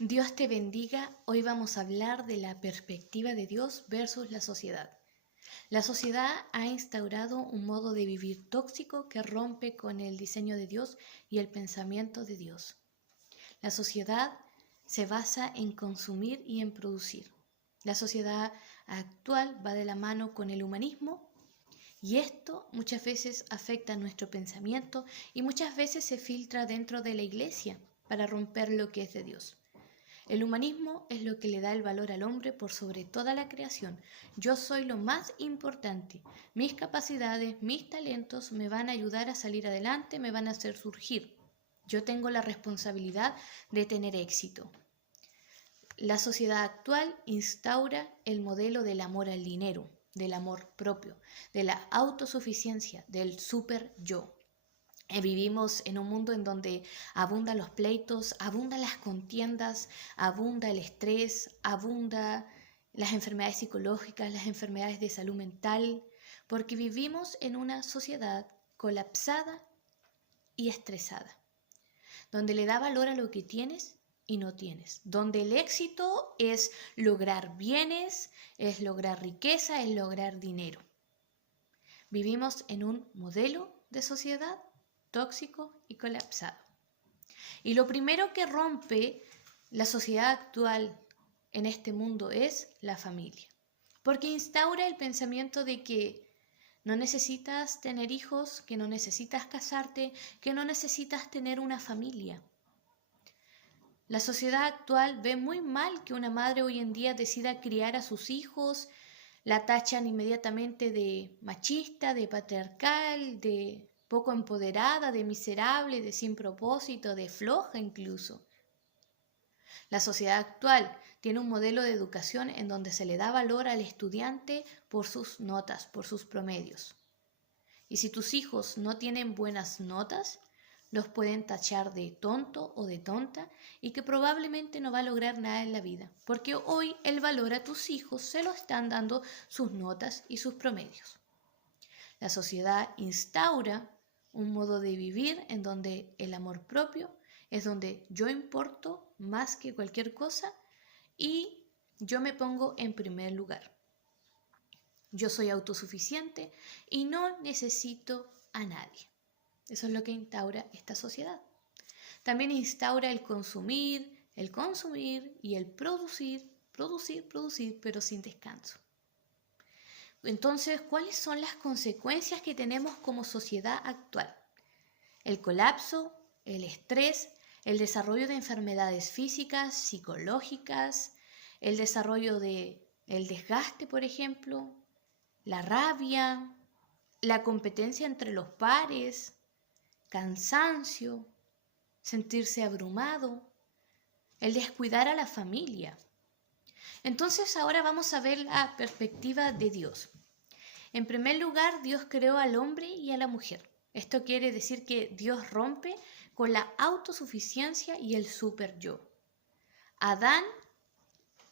Dios te bendiga. Hoy vamos a hablar de la perspectiva de Dios versus la sociedad. La sociedad ha instaurado un modo de vivir tóxico que rompe con el diseño de Dios y el pensamiento de Dios. La sociedad se basa en consumir y en producir. La sociedad actual va de la mano con el humanismo y esto muchas veces afecta nuestro pensamiento y muchas veces se filtra dentro de la iglesia para romper lo que es de Dios. El humanismo es lo que le da el valor al hombre por sobre toda la creación. Yo soy lo más importante. Mis capacidades, mis talentos me van a ayudar a salir adelante, me van a hacer surgir. Yo tengo la responsabilidad de tener éxito. La sociedad actual instaura el modelo del amor al dinero, del amor propio, de la autosuficiencia, del super yo. Vivimos en un mundo en donde abundan los pleitos, abundan las contiendas, abunda el estrés, abunda las enfermedades psicológicas, las enfermedades de salud mental, porque vivimos en una sociedad colapsada y estresada, donde le da valor a lo que tienes y no tienes, donde el éxito es lograr bienes, es lograr riqueza, es lograr dinero. Vivimos en un modelo de sociedad tóxico y colapsado. Y lo primero que rompe la sociedad actual en este mundo es la familia, porque instaura el pensamiento de que no necesitas tener hijos, que no necesitas casarte, que no necesitas tener una familia. La sociedad actual ve muy mal que una madre hoy en día decida criar a sus hijos, la tachan inmediatamente de machista, de patriarcal, de poco empoderada, de miserable, de sin propósito, de floja incluso. La sociedad actual tiene un modelo de educación en donde se le da valor al estudiante por sus notas, por sus promedios. Y si tus hijos no tienen buenas notas, los pueden tachar de tonto o de tonta y que probablemente no va a lograr nada en la vida, porque hoy el valor a tus hijos se lo están dando sus notas y sus promedios. La sociedad instaura un modo de vivir en donde el amor propio es donde yo importo más que cualquier cosa y yo me pongo en primer lugar. Yo soy autosuficiente y no necesito a nadie. Eso es lo que instaura esta sociedad. También instaura el consumir y el producir, pero sin descanso. Entonces, ¿cuáles son las consecuencias que tenemos como sociedad actual? El colapso, el estrés, el desarrollo de enfermedades físicas, psicológicas, el desarrollo del desgaste, por ejemplo, la rabia, la competencia entre los pares, cansancio, sentirse abrumado, el descuidar a la familia. Entonces ahora vamos a ver la perspectiva de Dios. En primer lugar, Dios creó al hombre y a la mujer. Esto quiere decir que Dios rompe con la autosuficiencia y el super yo. Adán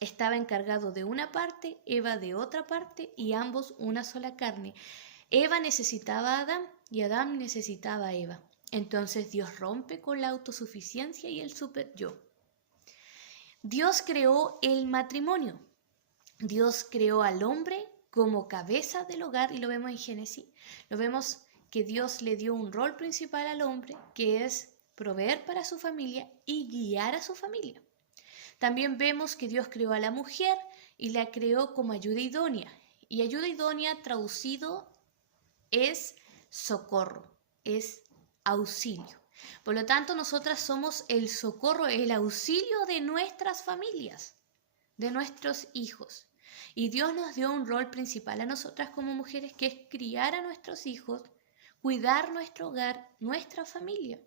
estaba encargado de una parte, Eva de otra parte y ambos una sola carne. Eva necesitaba a Adán y Adán necesitaba a Eva. Entonces Dios rompe con la autosuficiencia y el super yo. Dios creó el matrimonio. Dios creó al hombre como cabeza del hogar y lo vemos en Génesis. Lo vemos que Dios le dio un rol principal al hombre que es proveer para su familia y guiar a su familia. También vemos que Dios creó a la mujer y la creó como ayuda idónea. Y ayuda idónea traducido es socorro, es auxilio. Por lo tanto, nosotras somos el socorro, el auxilio de nuestras familias, de nuestros hijos. Y Dios nos dio un rol principal a nosotras como mujeres, que es criar a nuestros hijos, cuidar nuestro hogar, nuestra familia.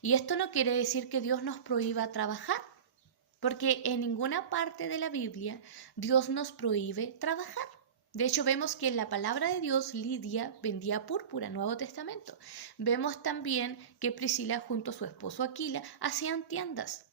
Y esto no quiere decir que Dios nos prohíba trabajar, porque en ninguna parte de la Biblia Dios nos prohíbe trabajar. De hecho, vemos que en la palabra de Dios Lidia vendía púrpura, Nuevo Testamento. Vemos también que Priscila junto a su esposo Aquila hacían tiendas.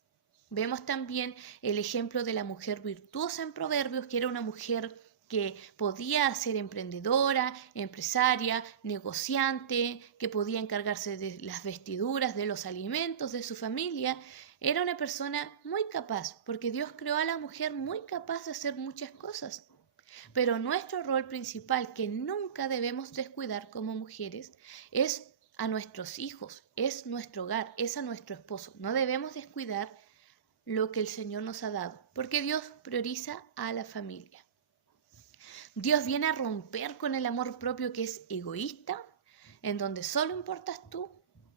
Vemos también el ejemplo de la mujer virtuosa en Proverbios, que era una mujer que podía ser emprendedora, empresaria, negociante, que podía encargarse de las vestiduras, de los alimentos de su familia. Era una persona muy capaz, porque Dios creó a la mujer muy capaz de hacer muchas cosas. Pero nuestro rol principal, que nunca debemos descuidar como mujeres, es a nuestros hijos, es nuestro hogar, es a nuestro esposo. No debemos descuidar lo que el Señor nos ha dado, porque Dios prioriza a la familia. Dios viene a romper con el amor propio que es egoísta, en donde solo importas tú.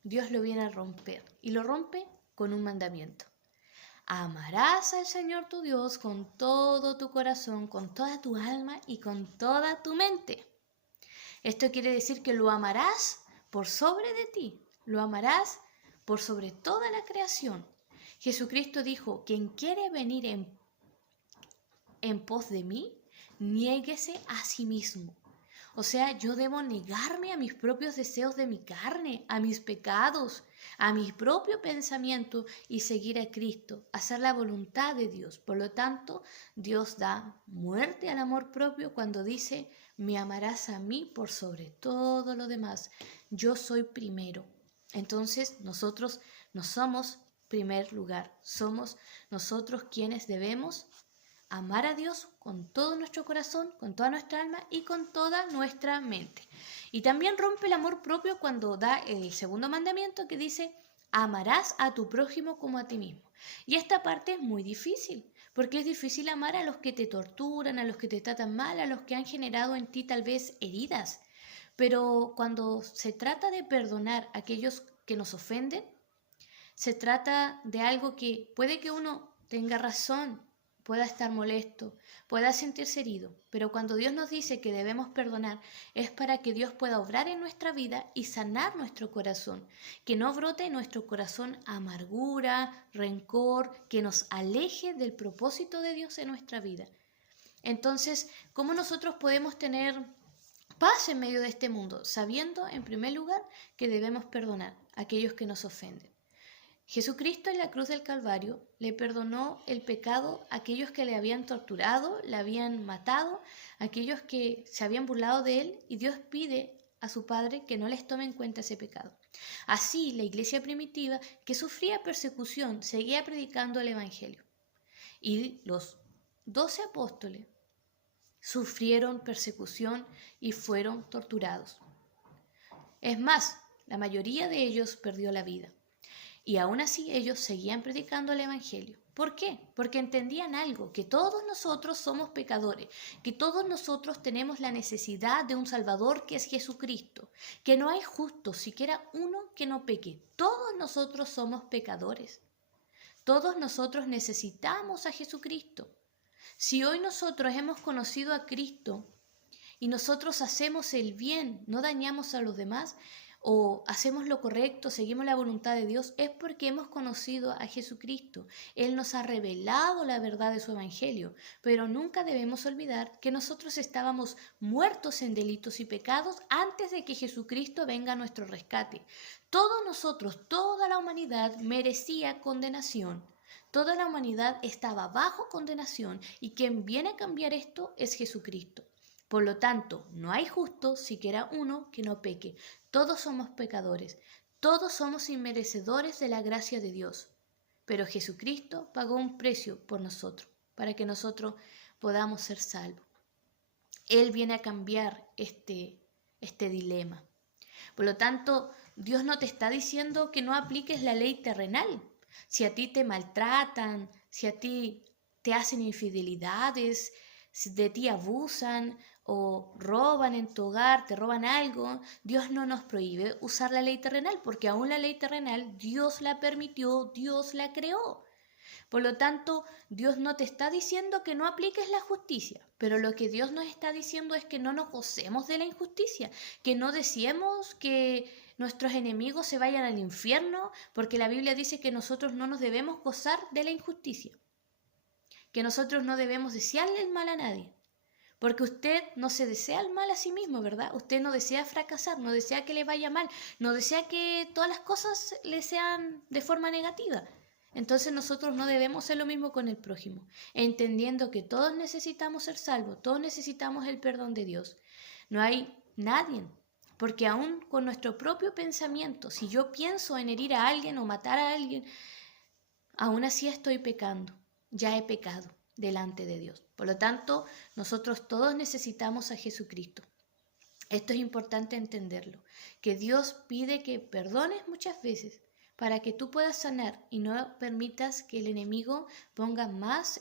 Dios lo viene a romper y lo rompe con un mandamiento. Amarás al Señor tu Dios con todo tu corazón, con toda tu alma y con toda tu mente. Esto quiere decir que lo amarás por sobre de ti, lo amarás por sobre toda la creación. Jesucristo dijo, quien quiere venir en pos de mí, niéguese a sí mismo. O sea, yo debo negarme a mis propios deseos de mi carne, a mis pecados, a mi propio pensamiento y seguir a Cristo, hacer la voluntad de Dios. Por lo tanto, Dios da muerte al amor propio cuando dice, me amarás a mí por sobre todo lo demás. Yo soy primero. Entonces, nosotros no somos primer lugar, somos nosotros quienes debemos amar a Dios con todo nuestro corazón, con toda nuestra alma y con toda nuestra mente. Y también rompe el amor propio cuando da el segundo mandamiento que dice, amarás a tu prójimo como a ti mismo. Y esta parte es muy difícil, porque es difícil amar a los que te torturan, a los que te tratan mal, a los que han generado en ti tal vez heridas. Pero cuando se trata de perdonar a aquellos que nos ofenden, se trata de algo que puede que uno tenga razón, pueda estar molesto, pueda sentirse herido, pero cuando Dios nos dice que debemos perdonar es para que Dios pueda obrar en nuestra vida y sanar nuestro corazón, que no brote en nuestro corazón amargura, rencor, que nos aleje del propósito de Dios en nuestra vida. Entonces, ¿cómo nosotros podemos tener paz en medio de este mundo? Sabiendo, en primer lugar, que debemos perdonar a aquellos que nos ofenden. Jesucristo en la cruz del Calvario le perdonó el pecado a aquellos que le habían torturado, le habían matado, a aquellos que se habían burlado de él, y Dios pide a su Padre que no les tome en cuenta ese pecado. Así, la iglesia primitiva, que sufría persecución, seguía predicando el Evangelio. Y los 12 apóstoles sufrieron persecución y fueron torturados. Es más, la mayoría de ellos perdió la vida. Y aún así ellos seguían predicando el Evangelio. ¿Por qué? Porque entendían algo, que todos nosotros somos pecadores, que todos nosotros tenemos la necesidad de un Salvador que es Jesucristo, que no hay justo, siquiera uno que no peque. Todos nosotros somos pecadores. Todos nosotros necesitamos a Jesucristo. Si hoy nosotros hemos conocido a Cristo y nosotros hacemos el bien, no dañamos a los demás, o hacemos lo correcto, seguimos la voluntad de Dios, es porque hemos conocido a Jesucristo. Él nos ha revelado la verdad de su Evangelio, pero nunca debemos olvidar que nosotros estábamos muertos en delitos y pecados antes de que Jesucristo venga a nuestro rescate. Todos nosotros, toda la humanidad merecía condenación. Toda la humanidad estaba bajo condenación y quien viene a cambiar esto es Jesucristo. Por lo tanto, no hay justo, siquiera uno, que no peque. Todos somos pecadores, todos somos inmerecedores de la gracia de Dios. Pero Jesucristo pagó un precio por nosotros, para que nosotros podamos ser salvos. Él viene a cambiar este dilema. Por lo tanto, Dios no te está diciendo que no apliques la ley terrenal. Si a ti te maltratan, si a ti te hacen infidelidades, si de ti abusan o roban en tu hogar, te roban algo, Dios no nos prohíbe usar la ley terrenal, porque aún la ley terrenal Dios la permitió, Dios la creó. Por lo tanto, Dios no te está diciendo que no apliques la justicia, pero lo que Dios nos está diciendo es que no nos gocemos de la injusticia, que no deseemos que nuestros enemigos se vayan al infierno, porque la Biblia dice que nosotros no nos debemos gozar de la injusticia, que nosotros no debemos desearle el mal a nadie. Porque usted no se desea el mal a sí mismo, ¿verdad? Usted no desea fracasar, no desea que le vaya mal, no desea que todas las cosas le sean de forma negativa. Entonces nosotros no debemos hacer lo mismo con el prójimo, entendiendo que todos necesitamos ser salvos, todos necesitamos el perdón de Dios. No hay nadie, porque aún con nuestro propio pensamiento, si yo pienso en herir a alguien o matar a alguien, aún así estoy pecando, ya he pecado delante de Dios. Por lo tanto, nosotros todos necesitamos a Jesucristo. Esto es importante entenderlo, que Dios pide que perdones muchas veces para que tú puedas sanar y no permitas que el enemigo ponga más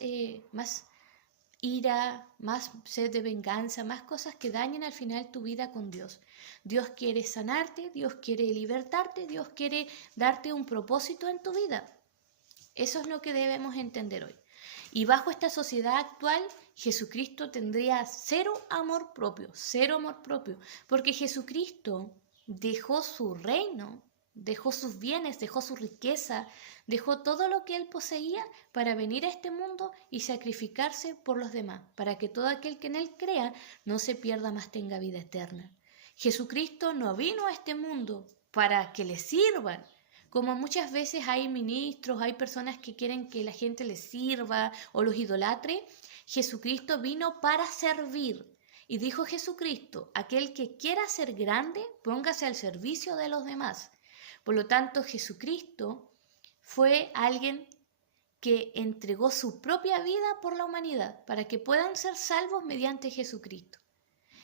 ira, más sed de venganza, más cosas que dañen al final tu vida con Dios. Dios quiere sanarte, Dios quiere libertarte, Dios quiere darte un propósito en tu vida. Eso es lo que debemos entender hoy. Y bajo esta sociedad actual, Jesucristo tendría cero amor propio, porque Jesucristo dejó su reino, dejó sus bienes, dejó su riqueza, dejó todo lo que él poseía para venir a este mundo y sacrificarse por los demás, para que todo aquel que en él crea no se pierda, más tenga vida eterna. Jesucristo no vino a este mundo para que le sirvan, como muchas veces hay ministros, hay personas que quieren que la gente les sirva o los idolatre. Jesucristo vino para servir. Y dijo Jesucristo, aquel que quiera ser grande, póngase al servicio de los demás. Por lo tanto, Jesucristo fue alguien que entregó su propia vida por la humanidad, para que puedan ser salvos mediante Jesucristo.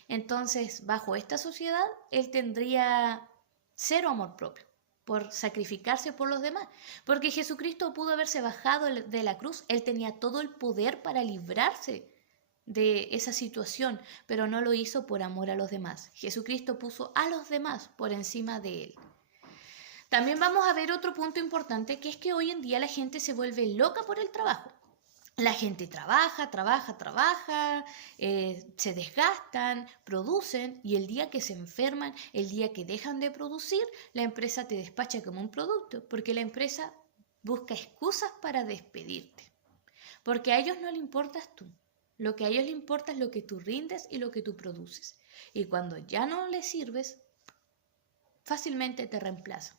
Entonces, bajo esta sociedad, él tendría cero amor propio por sacrificarse por los demás, porque Jesucristo pudo haberse bajado de la cruz, él tenía todo el poder para librarse de esa situación, pero no lo hizo por amor a los demás. Jesucristo puso a los demás por encima de él. También vamos a ver otro punto importante, que es que hoy en día la gente se vuelve loca por el trabajo. La gente trabaja, se desgastan, producen, y el día que se enferman, el día que dejan de producir, la empresa te despacha como un producto, porque la empresa busca excusas para despedirte. Porque a ellos no les importas tú. Lo que a ellos les importa es lo que tú rindes y lo que tú produces. Y cuando ya no les sirves, fácilmente te reemplazan.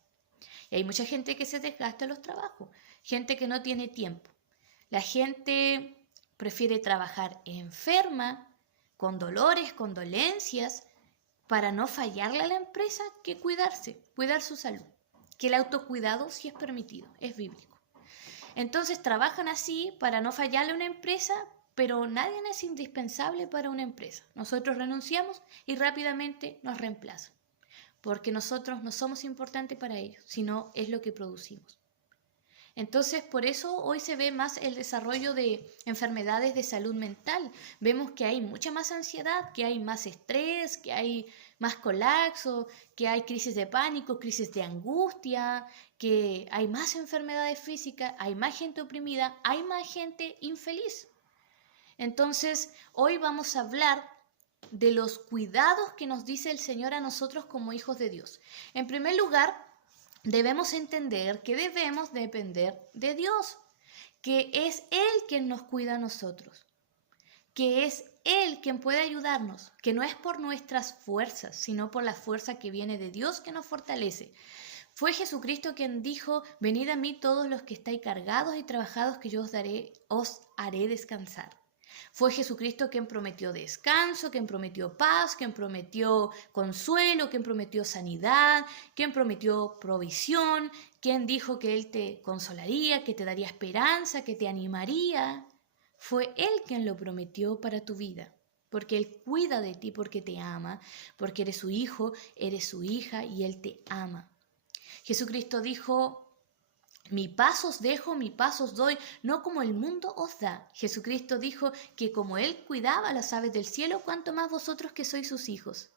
Y hay mucha gente que se desgasta en los trabajos, gente que no tiene tiempo. La gente prefiere trabajar enferma, con dolores, con dolencias, para no fallarle a la empresa, que cuidarse, cuidar su salud. Que el autocuidado sí es permitido, es bíblico. Entonces trabajan así para no fallarle a una empresa, pero nadie es indispensable para una empresa. Nosotros renunciamos y rápidamente nos reemplazan, porque nosotros no somos importantes para ellos, sino es lo que producimos. Entonces, por eso hoy se ve más el desarrollo de enfermedades de salud mental. Vemos que hay mucha más ansiedad, que hay más estrés, que hay más colapso, que hay crisis de pánico, crisis de angustia, que hay más enfermedades físicas, hay más gente oprimida, hay más gente infeliz. Entonces, hoy vamos a hablar de los cuidados que nos dice el Señor a nosotros como hijos de Dios. En primer lugar, debemos entender que debemos depender de Dios, que es Él quien nos cuida a nosotros, que es Él quien puede ayudarnos, que no es por nuestras fuerzas, sino por la fuerza que viene de Dios que nos fortalece. Fue Jesucristo quien dijo, venid a mí todos los que estáis cargados y trabajados, que yo os haré descansar. Fue Jesucristo quien prometió descanso, quien prometió paz, quien prometió consuelo, quien prometió sanidad, quien prometió provisión, quien dijo que Él te consolaría, que te daría esperanza, que te animaría. Fue Él quien lo prometió para tu vida, porque Él cuida de ti, porque te ama, porque eres su hijo, eres su hija y Él te ama. Jesucristo dijo, mi paz os dejo, mi paz os doy, no como el mundo os da. Jesucristo dijo que como Él cuidaba a las aves del cielo, cuánto más vosotros que sois sus hijos.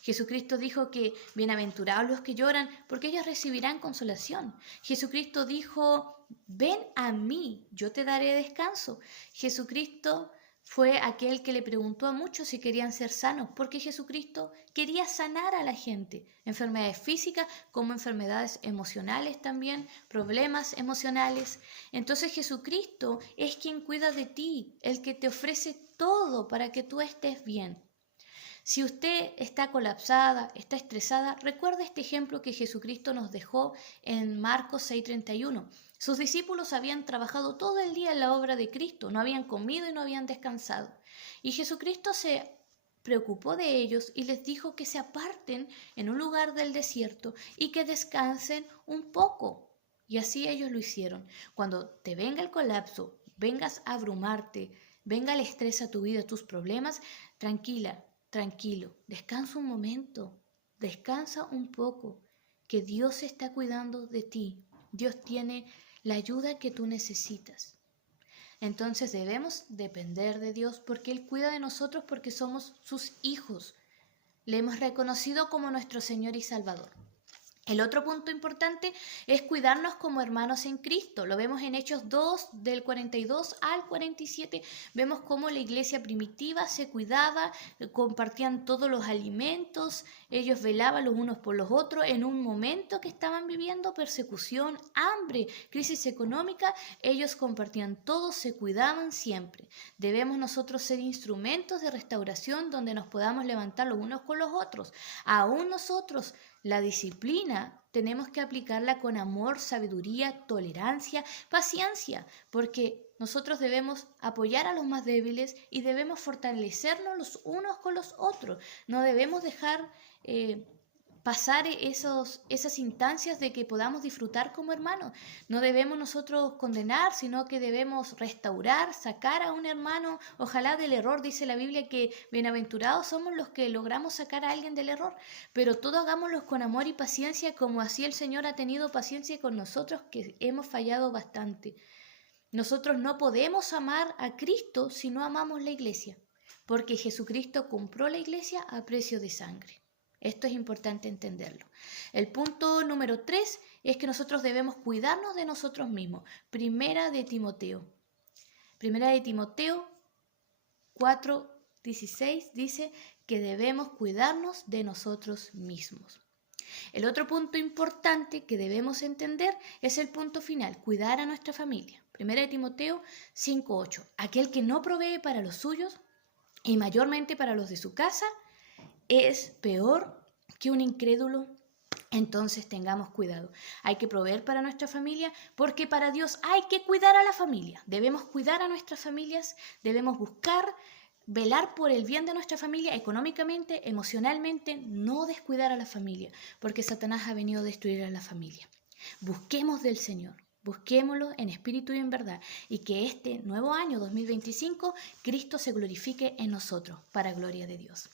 Jesucristo dijo que bienaventurados los que lloran, porque ellos recibirán consolación. Jesucristo dijo, ven a mí, yo te daré descanso. Jesucristo fue aquel que le preguntó a muchos si querían ser sanos, porque Jesucristo quería sanar a la gente, enfermedades físicas como enfermedades emocionales también, problemas emocionales. Entonces Jesucristo es quien cuida de ti, el que te ofrece todo para que tú estés bien. Si usted está colapsada, está estresada, recuerda este ejemplo que Jesucristo nos dejó en Marcos 6:31. Sus discípulos habían trabajado todo el día en la obra de Cristo, no habían comido y no habían descansado. Y Jesucristo se preocupó de ellos y les dijo que se aparten en un lugar del desierto y que descansen un poco. Y así ellos lo hicieron. Cuando te venga el colapso, vengas a abrumarte, venga el estrés a tu vida, tus problemas, tranquila, tranquilo, descansa un momento, descansa un poco, que Dios está cuidando de ti. Dios tiene la ayuda que tú necesitas. Entonces debemos depender de Dios porque Él cuida de nosotros porque somos sus hijos. Le hemos reconocido como nuestro Señor y Salvador. El otro punto importante es cuidarnos como hermanos en Cristo. Lo vemos en Hechos 2, del 42 al 47. Vemos cómo la iglesia primitiva se cuidaba, compartían todos los alimentos, ellos velaban los unos por los otros en un momento que estaban viviendo persecución, hambre, crisis económica. Ellos compartían todo, se cuidaban siempre. Debemos nosotros ser instrumentos de restauración donde nos podamos levantar los unos con los otros. Aún nosotros, la disciplina tenemos que aplicarla con amor, sabiduría, tolerancia, paciencia, porque nosotros debemos apoyar a los más débiles y debemos fortalecernos los unos con los otros. No debemos dejar pasar esas instancias de que podamos disfrutar como hermanos. No debemos nosotros condenar, sino que debemos restaurar, sacar a un hermano, ojalá del error. Dice la Biblia que bienaventurados somos los que logramos sacar a alguien del error, pero todo hagámoslo con amor y paciencia, como así el Señor ha tenido paciencia con nosotros que hemos fallado bastante. Nosotros no podemos amar a Cristo si no amamos la iglesia, porque Jesucristo compró la iglesia a precio de sangre. Esto es importante entenderlo. El punto número 3 es que nosotros debemos cuidarnos de nosotros mismos. Primera de Timoteo 4:16 dice que debemos cuidarnos de nosotros mismos. El otro punto importante que debemos entender es el punto final, cuidar a nuestra familia. Primera de Timoteo 5:8. Aquel que no provee para los suyos y mayormente para los de su casa es peor que un incrédulo. Entonces tengamos cuidado. Hay que proveer para nuestra familia porque para Dios hay que cuidar a la familia. Debemos cuidar a nuestras familias, debemos buscar, velar por el bien de nuestra familia económicamente, emocionalmente, no descuidar a la familia, porque Satanás ha venido a destruir a la familia. Busquemos del Señor. Busquémoslo en espíritu y en verdad, y que este nuevo año 2025 Cristo se glorifique en nosotros, para gloria de Dios.